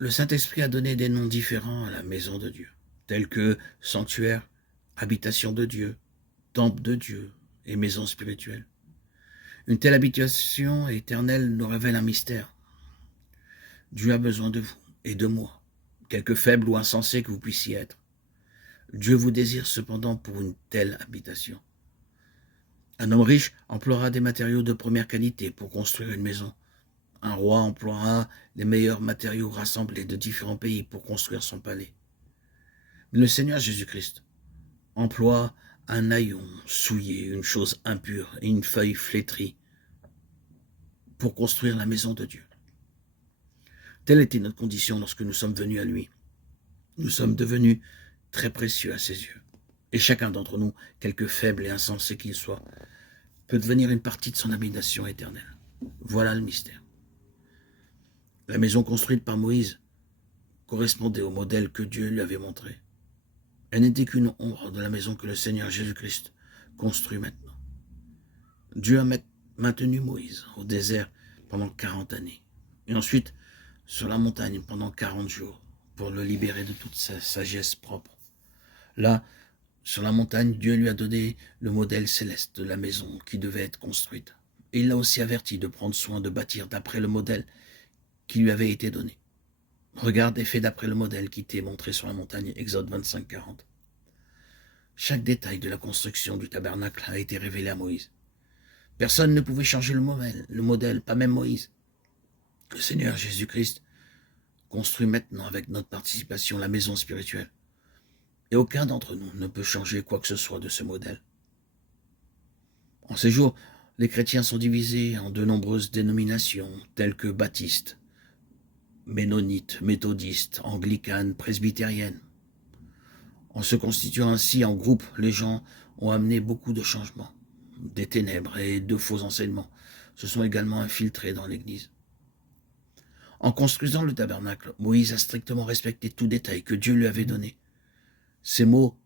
Le Saint-Esprit a donné des noms différents à la maison de Dieu, tels que sanctuaire, habitation de Dieu, temple de Dieu et maison spirituelle. Une telle habitation éternelle nous révèle un mystère. Dieu a besoin de vous et de moi, quelque faible ou insensé que vous puissiez être. Dieu vous désire cependant pour une telle habitation. Un homme riche emploiera des matériaux de première qualité pour construire une maison. Un roi emploiera les meilleurs matériaux rassemblés de différents pays pour construire son palais. Mais le Seigneur Jésus-Christ emploie un haillon souillé, une chose impure et une feuille flétrie pour construire la maison de Dieu. Telle était notre condition lorsque nous sommes venus à lui. Nous sommes devenus très précieux à ses yeux. Et chacun d'entre nous, quelque faible et insensé qu'il soit, peut devenir une partie de son habitation éternelle. Voilà le mystère. La maison construite par Moïse correspondait au modèle que Dieu lui avait montré. Elle n'était qu'une ombre de la maison que le Seigneur Jésus-Christ construit maintenant. Dieu a maintenu Moïse au désert pendant 40 années, et ensuite sur la montagne pendant 40 jours, pour le libérer de toute sa sagesse propre. Là, sur la montagne, Dieu lui a donné le modèle céleste de la maison qui devait être construite. Et il l'a aussi averti de prendre soin de bâtir d'après le modèle qui lui avait été donné. Regarde et fais d'après le modèle qui t'est montré sur la montagne, Exode 25, 40. Chaque détail de la construction du tabernacle a été révélé à Moïse. Personne ne pouvait changer le modèle, pas même Moïse. Le Seigneur Jésus-Christ construit maintenant avec notre participation la maison spirituelle. Et aucun d'entre nous ne peut changer quoi que ce soit de ce modèle. En ces jours, les chrétiens sont divisés en de nombreuses dénominations, telles que baptistes, ménonites, méthodistes, anglicanes, presbytériennes. En se constituant ainsi en groupe, les gens ont amené beaucoup de changements. Des ténèbres et de faux enseignements se sont également infiltrés dans l'Église. En construisant le tabernacle, Moïse a strictement respecté tout détail que Dieu lui avait donné. Ces mots,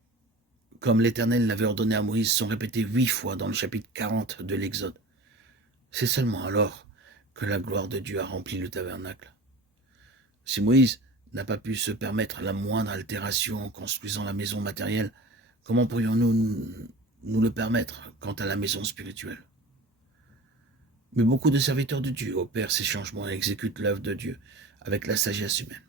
comme l'Éternel l'avait ordonné à Moïse, sont répétés 8 fois dans le chapitre 40 de l'Exode. C'est seulement alors que la gloire de Dieu a rempli le tabernacle. Si Moïse n'a pas pu se permettre la moindre altération en construisant la maison matérielle, comment pourrions-nous nous le permettre quant à la maison spirituelle? Mais beaucoup de serviteurs de Dieu opèrent ces changements et exécutent l'œuvre de Dieu avec la sagesse humaine.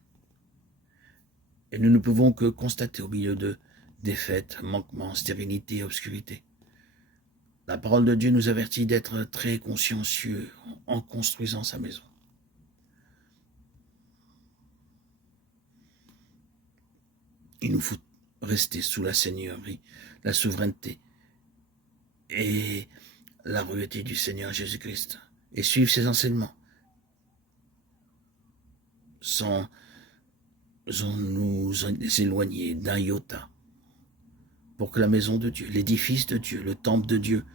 Et nous ne pouvons que constater au milieu de défaites, manquements, stérilité et obscurité. La parole de Dieu nous avertit d'être très consciencieux en construisant sa maison. Il nous faut rester sous la seigneurie, la souveraineté et la royauté du Seigneur Jésus-Christ et suivre ses enseignements sans nous éloigner d'un iota pour que la maison de Dieu, l'édifice de Dieu, le temple de Dieu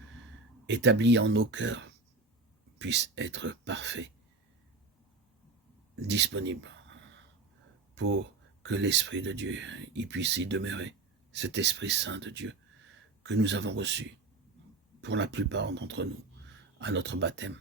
établi en nos cœurs puisse être parfait, disponible pour que l'Esprit de Dieu y puisse y demeurer, cet Esprit Saint de Dieu que nous avons reçu pour la plupart d'entre nous à notre baptême.